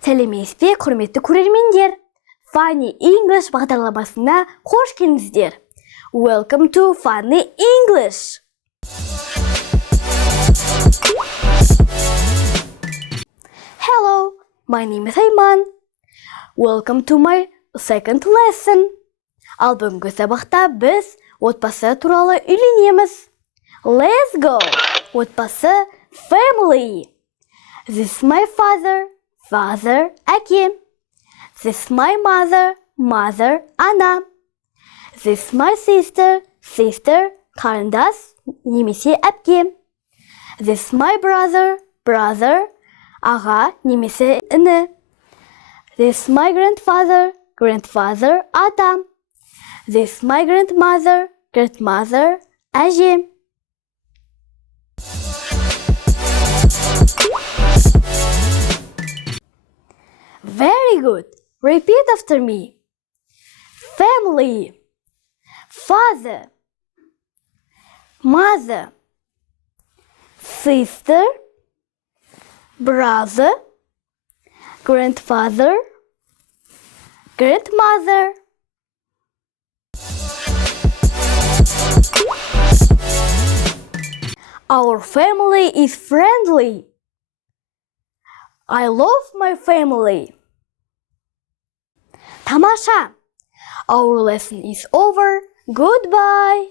Сәлеметсіз бе, құрметті көрермендер. Funny English бағдарламасына қош келдіңіздер. Welcome to Funny English. Hello, my name is Айман. Welcome to my second lesson. Ал бүгінгі сабақта біз отбасы туралы үйренеміз. Let's go. Отбасы family. This is my father, әке. This is my mother, ана. This is my sister, қарындас немесе әпке. This is my brother, аға немесе іні. This is my grandfather, ата. This is my grandmother, әже. Very good. Repeat after me. Family. Father. Mother. Sister. Brother. Grandfather. Grandmother. Our family is friendly. I love my family. Тамаша! Our lesson is over. Goodbye!